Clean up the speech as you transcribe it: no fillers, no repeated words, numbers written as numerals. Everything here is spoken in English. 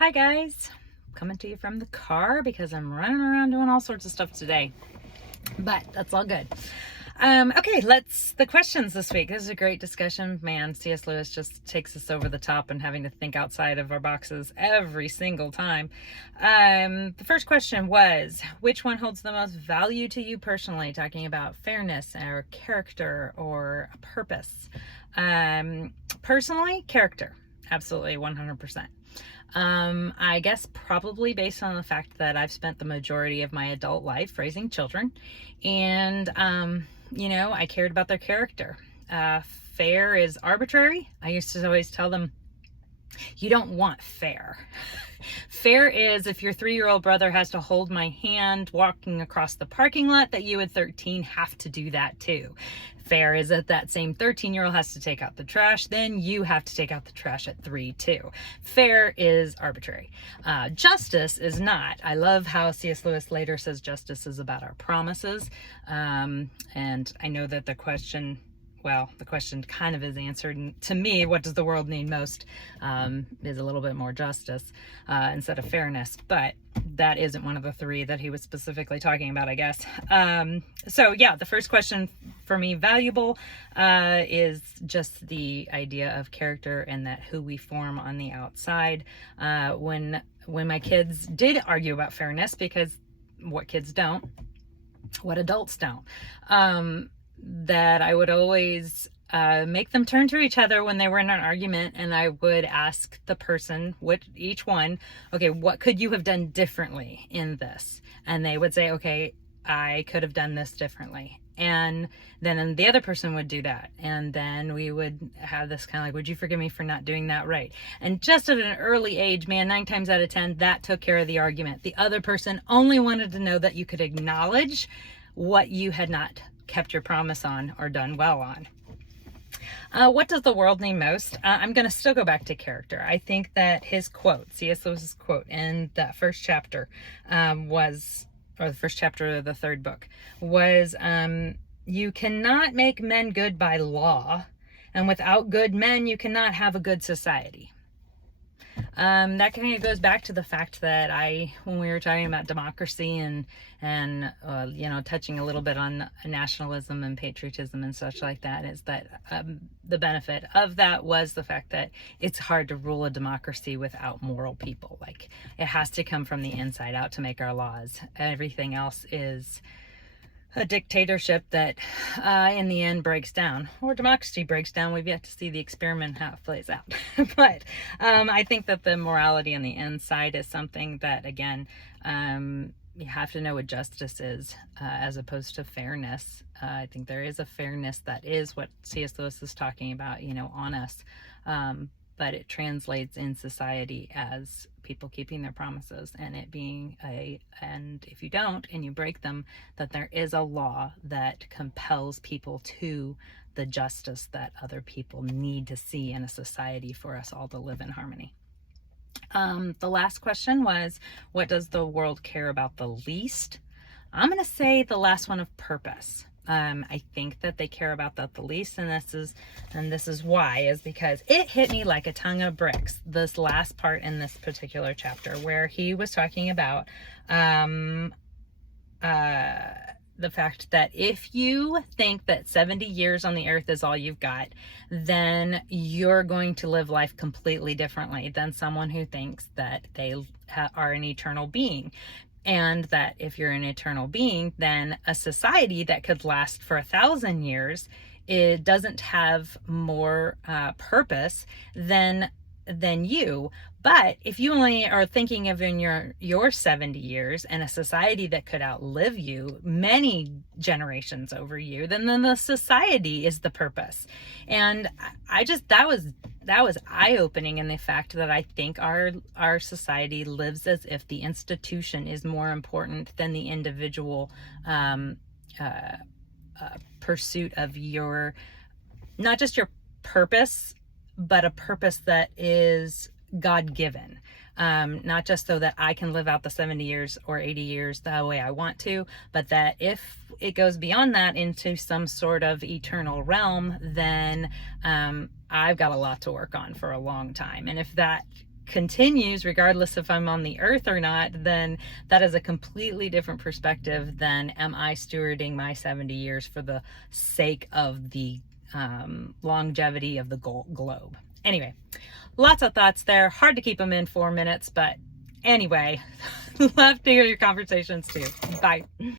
Hi guys, coming to you from the car because I'm running around doing all sorts of stuff today, but that's all good. Okay, the questions this week. This is a great discussion. Man, C.S. Lewis just takes us over the top and having to think outside of our boxes every single time. The first question was, which one holds the most value to you personally? Talking about fairness or character or a purpose. Personally, character. Absolutely, 100%. I guess probably based on the fact that I've spent the majority of my adult life raising children, and I cared about their character. Fair is arbitrary. I used to always tell them, you don't want fair. Fair is if your 3-year-old brother has to hold my hand walking across the parking lot, that you at 13 have to do that too. Fair is that same 13-year-old has to take out the trash, then you have to take out the trash at 3 too. Fair is arbitrary. Justice is not. I love how C.S. Lewis later says justice is about our promises. And I know that the question kind of is answered. And to me, what does the world need most is a little bit more justice instead of fairness. But that isn't one of the three that he was specifically talking about, I guess. The first question for me, valuable, is just the idea of character and that who we form on the outside. When my kids did argue about fairness, because what kids don't, what adults don't, that I would always make them turn to each other when they were in an argument, and I would ask the person, each one, okay, what could you have done differently in this? And they would say, okay, I could have done this differently. And then the other person would do that. And then we would have this kind of like, would you forgive me for not doing that right? And just at an early age, man, 9 times out of 10, that took care of the argument. The other person only wanted to know that you could acknowledge what you had not kept your promise on or done well on. What does the world need most? I'm going to still go back to character. I think that his quote, C.S. Lewis's quote in that first chapter the first chapter of the third book was, you cannot make men good by law, and without good men, you cannot have a good society. That kind of goes back to the fact that when we were talking about democracy and touching a little bit on nationalism and patriotism and such like that, is that the benefit of that was the fact that it's hard to rule a democracy without moral people. Like, it has to come from the inside out to make our laws. Everything else is a dictatorship that in the end breaks down, or democracy breaks down. We've yet to see the experiment how it plays out. But I think that the morality on the inside is something that, again, you have to know what justice is as opposed to fairness. I think there is a fairness that is what C.S. Lewis is talking about, on us. But it translates in society as people keeping their promises, and it being and if you don't and you break them, that there is a law that compels people to the justice that other people need to see in a society for us all to live in harmony. The last question was, what does the world care about the least? I'm going to say the last one of purpose. I think that they care about that the least, and this is why, is because it hit me like a ton of bricks, this last part in this particular chapter, where he was talking about the fact that if you think that 70 years on the earth is all you've got, then you're going to live life completely differently than someone who thinks that they are an eternal being. And that if you're an eternal being, then a society that could last for 1,000 years, it doesn't have more purpose than you. But if you only are thinking of in your 70 years and a society that could outlive you many generations over you, then the society is the purpose. And that was eye-opening in the fact that I think our society lives as if the institution is more important than the individual pursuit of not just your purpose, but a purpose that is God-given. Not just so that I can live out the 70 years or 80 years the way I want to, but that if it goes beyond that into some sort of eternal realm, then I've got a lot to work on for a long time. And if that continues regardless if I'm on the earth or not, then that is a completely different perspective than am I stewarding my 70 years for the sake of the longevity of the globe. Anyway, lots of thoughts there. Hard to keep them in 4 minutes, but anyway, love to hear your conversations too. Bye.